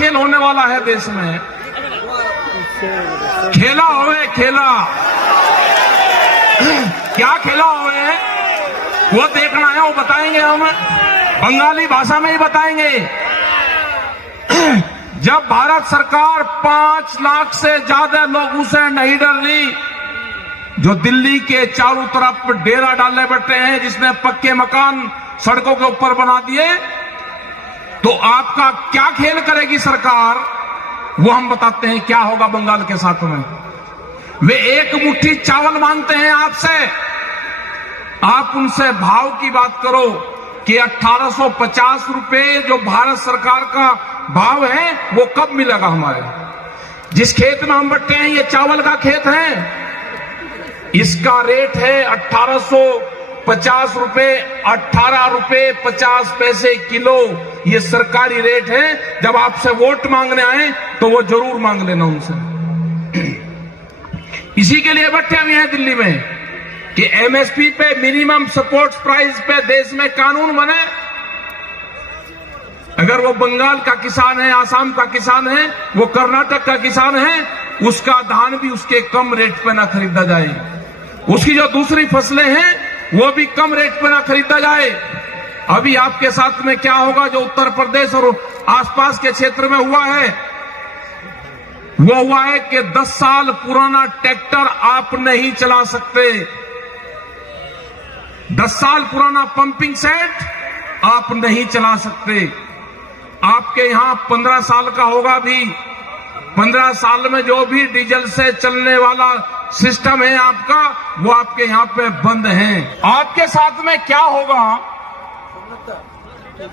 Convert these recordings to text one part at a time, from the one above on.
खेल होने वाला है देश में, खेला होवे खेला, क्या खेला होवे वो देखना है, वो बताएंगे हम, बंगाली भाषा में ही बताएंगे। जब भारत सरकार 5 लाख से ज्यादा लोगों से नहीं डर रही, जो दिल्ली के चारों तरफ डेरा डालने बैठे हैं, जिसने पक्के मकान सड़कों के ऊपर बना दिए, तो आपका क्या खेल करेगी सरकार, वो हम बताते हैं क्या होगा बंगाल के साथ में। वे एक मुट्ठी चावल मांगते हैं आपसे, आप उनसे भाव की बात करो कि 1850 रुपए जो भारत सरकार का भाव है वो कब मिलेगा हमारे। जिस खेत में हम बैठे हैं ये चावल का खेत है, इसका रेट है 1850 रुपए, 18 रुपए 50 पैसे किलो, ये सरकारी रेट है। जब आपसे वोट मांगने आए तो वो जरूर मांग लेना उनसे। इसी के लिए बैठे हुए हैं दिल्ली में कि एमएसपी पे, मिनिमम सपोर्ट प्राइस पे देश में कानून बने। अगर वो बंगाल का किसान है, आसाम का किसान है, वो कर्नाटक का किसान है, उसका धान भी उसके कम रेट पे ना खरीदा जाए, उसकी जो दूसरी फसलें हैं वो भी कम रेट पे ना खरीदा जाए। अभी आपके साथ में क्या होगा, जो उत्तर प्रदेश और आसपास के क्षेत्र में हुआ है, वो हुआ है कि 10 साल पुराना ट्रैक्टर आप नहीं चला सकते, 10 साल पुराना पंपिंग सेट आप नहीं चला सकते। आपके यहां 15 साल का होगा भी, 15 साल में जो भी डीजल से चलने वाला सिस्टम है आपका, वो आपके यहां पे बंद है। आपके साथ में क्या होगा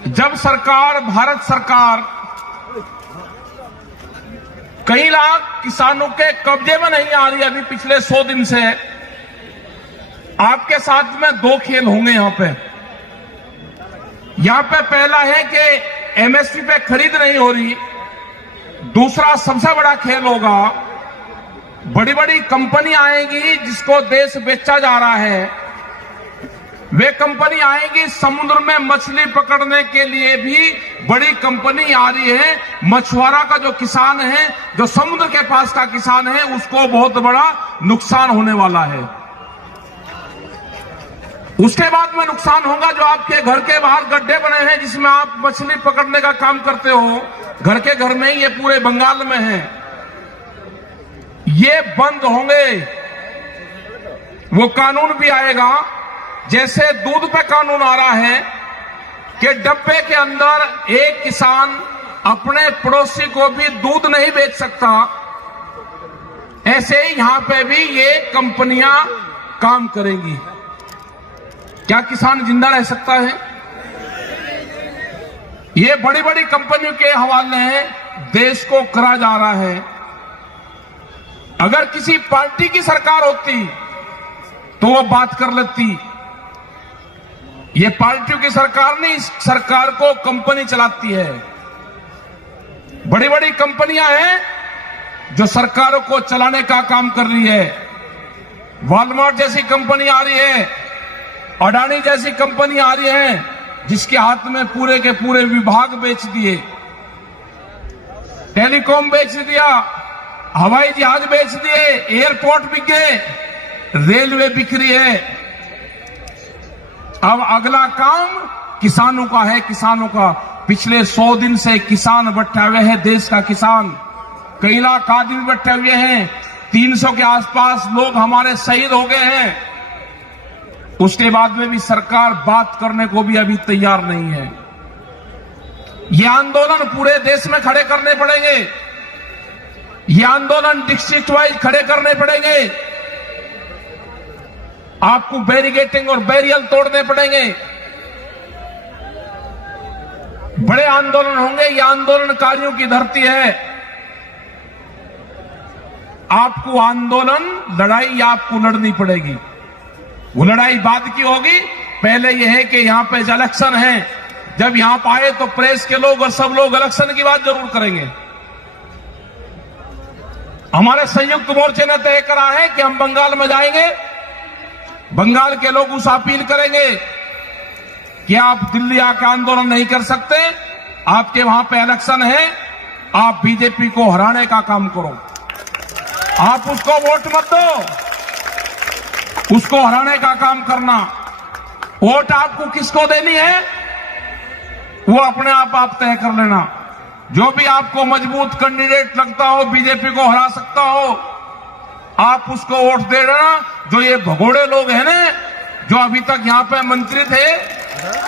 जब सरकार, भारत सरकार कई लाख किसानों के कब्जे में नहीं आ रही अभी पिछले 100 दिन से, आपके साथ में 2 खेल होंगे यहां पे। यहां पे पहला है कि एमएसपी पे खरीद नहीं हो रही, दूसरा सबसे बड़ा खेल होगा, बड़ी बड़ी कंपनी आएगी जिसको देश बेचा जा रहा है, वे कंपनी आएगी समुद्र में मछली पकड़ने के लिए भी बड़ी कंपनी आ रही है। मछुआरा का जो किसान है, जो समुद्र के पास का किसान है, उसको बहुत बड़ा नुकसान होने वाला है। उसके बाद में नुकसान होगा जो आपके घर के बाहर गड्ढे बने हैं जिसमें आप मछली पकड़ने का काम करते हो, घर के घर में ही, ये पूरे बंगाल में है, ये बंद होंगे। वो कानून भी आएगा, जैसे दूध पे कानून आ रहा है कि डब्बे के अंदर एक किसान अपने पड़ोसी को भी दूध नहीं बेच सकता, ऐसे ही यहां पे भी ये कंपनियां काम करेंगी। क्या किसान जिंदा रह सकता है? ये बड़ी बड़ी कंपनियों के हवाले देश को करा जा रहा है। अगर किसी पार्टी की सरकार होती तो वो बात कर लेती, ये पार्टियों की सरकार नहीं, सरकार को कंपनी चलाती है। बड़ी बड़ी कंपनियां हैं जो सरकारों को चलाने का काम कर रही है। वॉलमार्ट जैसी कंपनी आ रही है, अडानी जैसी कंपनी आ रही है, जिसके हाथ में पूरे के पूरे विभाग बेच दिए, टेलीकॉम बेच दिया, हवाई जहाज बेच दिए, एयरपोर्ट बिक गए, रेलवे बिक रही है। अब अगला काम किसानों का है, किसानों का। पिछले 100 दिन से किसान बैठे हुए हैं, देश का किसान, कई लाख आदमी बैठे हुए हैं, 300 के आसपास लोग हमारे शहीद हो गए हैं। उसके बाद में भी सरकार बात करने को भी अभी तैयार नहीं है। ये आंदोलन पूरे देश में खड़े करने पड़ेंगे, ये आंदोलन डिस्ट्रिक्ट वाइज खड़े करने पड़ेंगे। आपको बैरिकेडिंग और बैरियल तोड़ने पड़ेंगे, बड़े आंदोलन होंगे। ये आंदोलनकारियों की धरती है। आपको आंदोलन, लड़ाई आपको लड़नी पड़ेगी। वो लड़ाई बाद की होगी, पहले यह है कि यहां पे इलेक्शन है, जब यहां पर आए तो प्रेस के लोग और सब लोग इलेक्शन की बात जरूर करेंगे। हमारे संयुक्त मोर्चे ने तय करा है कि हम बंगाल में जाएंगे, बंगाल के लोग उस अपील करेंगे कि आप दिल्ली आकर आंदोलन नहीं कर सकते, आपके वहां पे इलेक्शन है आप बीजेपी को हराने का काम करो। आप उसको वोट मत दो, उसको हराने का काम करना। वोट आपको किसको देनी है वो अपने आप तय कर लेना। जो भी आपको मजबूत कैंडिडेट लगता हो, बीजेपी को हरा सकता हो, आप उसको वोट दे देना। जो ये भगोड़े लोग हैं ना, जो अभी तक यहां पे मंत्री थे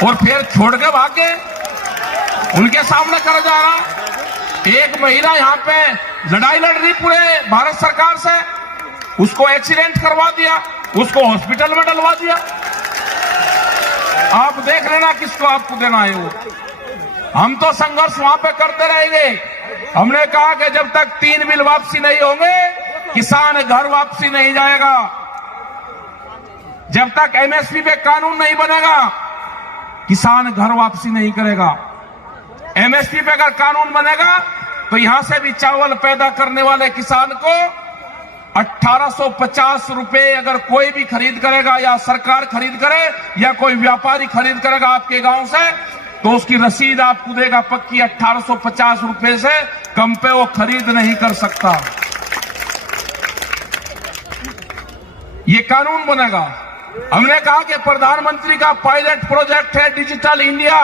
और फिर छोड़ के भागे, उनके सामने करा जा रहा। एक महिला यहां पे लड़ाई लड़ रही पूरे भारत सरकार से, उसको एक्सीडेंट करवा दिया, उसको हॉस्पिटल में डलवा दिया। आप देख लेना किसको आपको देना है वो। हम तो संघर्ष वहां पे करते रहेंगे। हमने कहा कि जब तक 3 बिल वापसी नहीं होंगे, किसान घर वापसी नहीं जाएगा। जब तक एमएसपी पे कानून नहीं बनेगा, किसान घर वापसी नहीं करेगा। एमएसपी पे अगर कानून बनेगा तो यहां से भी चावल पैदा करने वाले किसान को 1850 रुपए अगर कोई भी खरीद करेगा, या सरकार खरीद करे या कोई व्यापारी खरीद करेगा आपके गांव से, तो उसकी रसीद आपको देगा पक्की। 1850 रुपए से कम पे वो खरीद नहीं कर सकता। ये कानून बनेगा। हमने कहा कि प्रधानमंत्री का पायलट प्रोजेक्ट है डिजिटल इंडिया,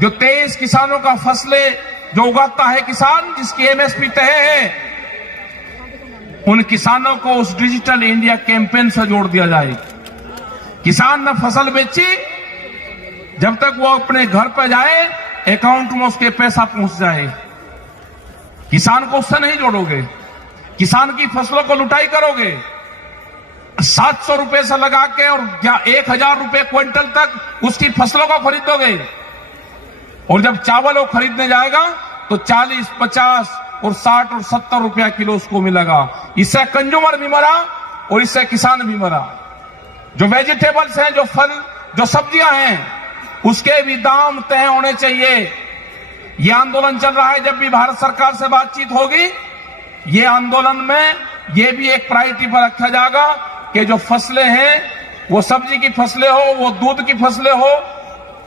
जो 23 किसानों का फसलें जो उगाता है किसान, जिसकी एमएसपी तय है, उन किसानों को उस डिजिटल इंडिया कैंपेन से जोड़ दिया जाए। किसान ने फसल बेची, जब तक वो अपने घर पर जाए अकाउंट में उसके पैसा पहुंच जाए। किसान को उससे नहीं जोड़ोगे, किसान की फसलों को लुटाई करोगे। 700 रुपए से लगा के और 1000 रुपए क्विंटल तक उसकी फसलों को खरीदोगे, और जब चावल वो खरीदने जाएगा तो 40, 50 और 60 और 70 रुपया किलो उसको मिलेगा। इससे कंज्यूमर भी मरा और इससे किसान भी मरा। जो वेजिटेबल्स हैं, जो फल, जो सब्जियां हैं, उसके भी दाम तय होने चाहिए। यह आंदोलन चल रहा है। जब भी भारत सरकार से बातचीत होगी, ये आंदोलन में ये भी एक प्रायोरिटी पर रखा जाएगा कि जो फसलें हैं, वो सब्जी की फसलें हो, वो दूध की फसलें हो,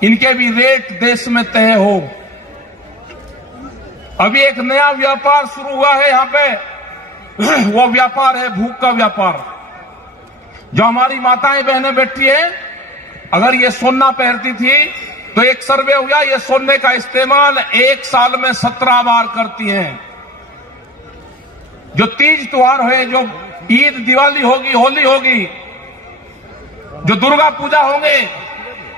इनके भी रेट देश में तय हो। अभी एक नया व्यापार शुरू हुआ है यहां पे, वो व्यापार है भूख का व्यापार। जो हमारी माताएं बहनें बैठी है, अगर ये सोना पहनती थी तो एक सर्वे हुआ, ये सोने का इस्तेमाल एक साल में 17 बार करती हैं। जो तीज त्योहार है, जो ईद, दिवाली होगी, होली होगी, जो दुर्गा पूजा होंगे,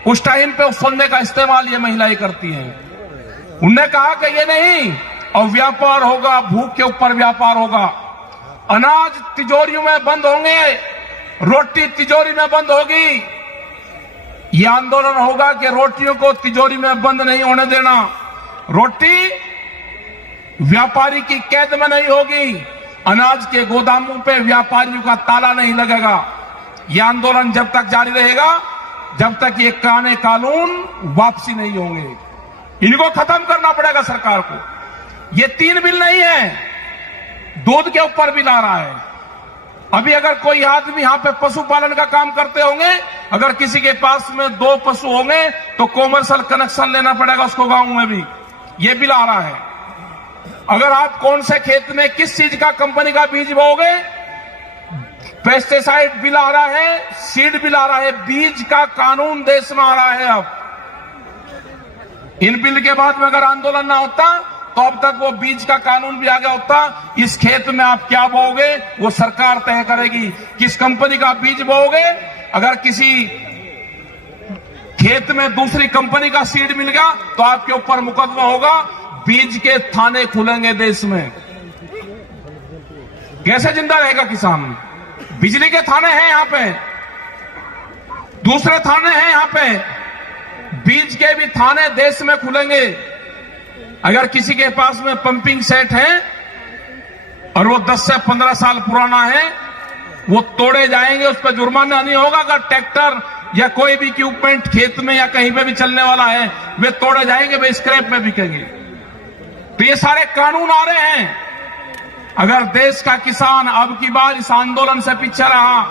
उस टाइम पे उस सोने का इस्तेमाल ये महिलाएं करती हैं। उन्होंने कहा कि ये नहीं, और व्यापार होगा, भूख के ऊपर व्यापार होगा। अनाज तिजोरियों में बंद होंगे, रोटी तिजोरी में बंद होगी। यह आंदोलन होगा कि रोटियों को तिजोरी में बंद नहीं होने देना। रोटी व्यापारी की कैद में नहीं होगी। अनाज के गोदामों पे व्यापारियों का ताला नहीं लगेगा। यह आंदोलन जब तक जारी रहेगा, जब तक ये कानून वापसी नहीं होंगे। इनको खत्म करना पड़ेगा सरकार को। ये 3 बिल नहीं है, दूध के ऊपर बिल आ रहा है। अभी अगर कोई आदमी यहां पे पशुपालन का काम करते होंगे, अगर किसी के पास में 2 पशु होंगे तो कॉमर्शियल कनेक्शन लेना पड़ेगा उसको गांव में भी। ये बिल आ रहा है। अगर आप कौन से खेत में किस चीज का कंपनी का बीज बोओगे, पेस्टिसाइड बिल आ रहा है, सीड बिल आ रहा है। बीज का कानून देश में आ रहा है। अब इन बिल के बाद में अगर आंदोलन ना होता तो अब तक वो बीज का कानून भी आ गया होता। इस खेत में आप क्या बोओगे वो सरकार तय करेगी। किस कंपनी का बीज बोओगे, अगर किसी खेत में दूसरी कंपनी का सीड मिल गया तो आपके ऊपर मुकदमा होगा। बीज के थाने खुलेंगे देश में। कैसे जिंदा रहेगा किसान? बिजली के थाने हैं यहां पे, दूसरे थाने हैं यहां पे, बीज के भी थाने देश में खुलेंगे। अगर किसी के पास में पंपिंग सेट है और वो 10 से 15 साल पुराना है, वो तोड़े जाएंगे, उस पर जुर्माना नहीं होगा। अगर ट्रैक्टर या कोई भी इक्विपमेंट खेत में या कहीं पे भी चलने वाला है, वे तोड़े जाएंगे, वे स्क्रैप में बिकेंगे। तो ये सारे कानून आ रहे हैं। अगर देश का किसान अब की बार इस आंदोलन से पीछे रहा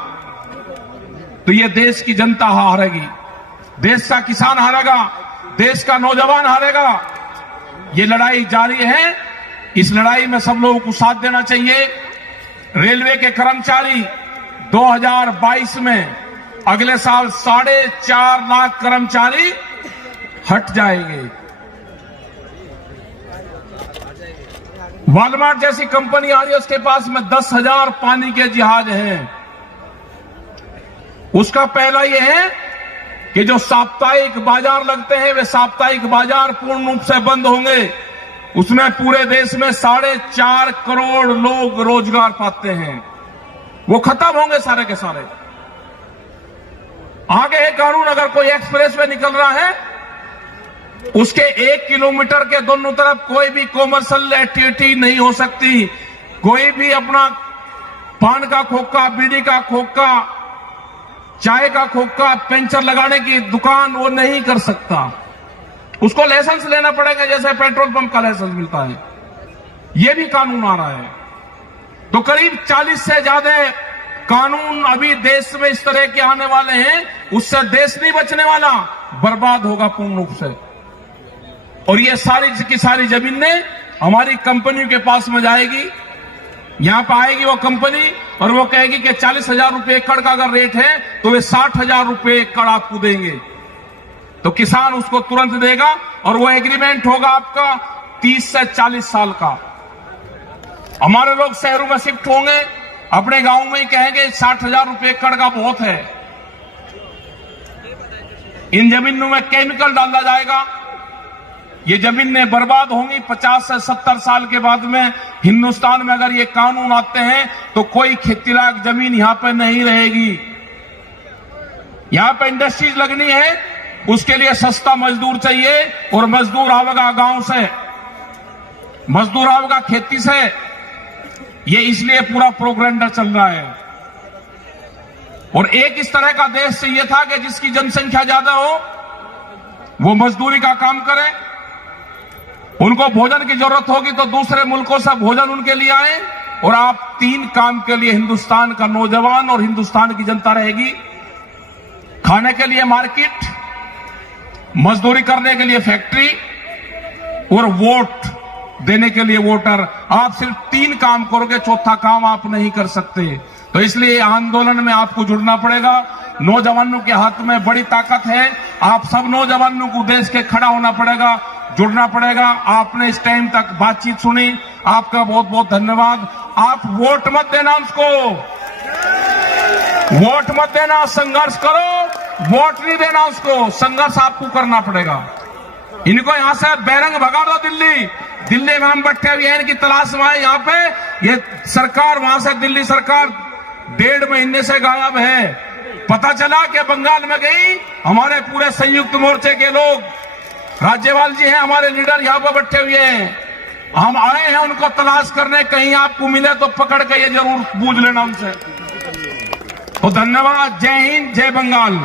तो ये देश की जनता हारेगी, देश का किसान हारेगा, देश का नौजवान हारेगा। ये लड़ाई जारी है। इस लड़ाई में सब लोगों को साथ देना चाहिए। रेलवे के कर्मचारी 2022 में अगले साल 4.5 लाख कर्मचारी हट जाएंगे। वॉलमार्ट जैसी कंपनी आ रही है, उसके पास में 10,000 पानी के जहाज हैं। उसका पहला यह है कि जो साप्ताहिक बाजार लगते हैं वे साप्ताहिक बाजार पूर्ण रूप से बंद होंगे। उसमें पूरे देश में 4.5 करोड़ लोग रोजगार पाते हैं, वो खत्म होंगे सारे के सारे। आगे है कानून, अगर कोई एक्सप्रेस वे निकल रहा है उसके 1 किलोमीटर के दोनों तरफ कोई भी कॉमर्शियल एक्टिविटी नहीं हो सकती। कोई भी अपना पान का खोखा, बीड़ी का खोखा, चाय का खोखा, पंचर लगाने की दुकान वो नहीं कर सकता। उसको लाइसेंस लेना पड़ेगा, जैसे पेट्रोल पंप का लाइसेंस मिलता है। ये भी कानून आ रहा है। तो करीब 40 से ज्यादा कानून अभी देश में इस तरह के आने वाले हैं। उससे देश नहीं बचने वाला, बर्बाद होगा पूर्ण रूप से। और ये सारी की सारी जमीनें हमारी कंपनियों के पास में जाएगी। यहां पर आएगी वो कंपनी और वो कहेगी कि 40,000 रुपए एकड़ का अगर रेट है तो वे 60,000 रुपए एकड़ आपको देंगे। तो किसान उसको तुरंत देगा और वो एग्रीमेंट होगा आपका 30 से 40 साल का। हमारे लोग शहरों में शिफ्ट होंगे, अपने गांव में ही कहेंगे 60,000 रुपए एकड़ का बहुत है। इन जमीनों में केमिकल डाला जाएगा, ये जमीनें बर्बाद होंगी। 50 से 70 साल के बाद में हिंदुस्तान में अगर ये कानून आते हैं तो कोई खेती लायक जमीन यहां पे नहीं रहेगी। यहां पे इंडस्ट्रीज लगनी है, उसके लिए सस्ता मजदूर चाहिए और मजदूर आवेगा गांव से, मजदूर आवेगा खेती से। ये इसलिए पूरा प्रोग्राम चल रहा है। और एक इस तरह का देश चाहिए था कि जिसकी जनसंख्या ज्यादा हो, वो मजदूरी का काम करे, उनको भोजन की जरूरत होगी तो दूसरे मुल्कों से भोजन उनके लिए आए। और आप 3 काम के लिए हिंदुस्तान का नौजवान और हिंदुस्तान की जनता रहेगी। खाने के लिए मार्केट, मजदूरी करने के लिए फैक्ट्री और वोट देने के लिए वोटर। आप सिर्फ 3 काम करोगे, चौथा काम आप नहीं कर सकते। तो इसलिए आंदोलन में आपको जुड़ना पड़ेगा। नौजवानों के हाथ में बड़ी ताकत है। आप सब नौजवानों को देश के खड़ा होना पड़ेगा, जुड़ना पड़ेगा। आपने इस टाइम तक बातचीत सुनी, आपका बहुत बहुत धन्यवाद। आप वोट मत देना, उसको वोट मत देना, संघर्ष करो। वोट नहीं देना उसको, संघर्ष आपको करना पड़ेगा। इनको यहां से बैरंग भगा दो। दिल्ली में हम बैठे हुए हैं, इनकी तलाश में है। यहां पे ये सरकार, वहां से दिल्ली सरकार 1.5 महीने से गायब है। पता चला कि बंगाल में गई हमारे पूरे संयुक्त मोर्चे के लोग। राज्यपाल जी हैं हमारे लीडर, यहां पर बैठे हुए हैं। हम आए हैं उनको तलाश करने, कहीं आपको मिले तो पकड़ के ये जरूर पूछ लेना उनसे। तो धन्यवाद। जय हिंद, जय बंगाल।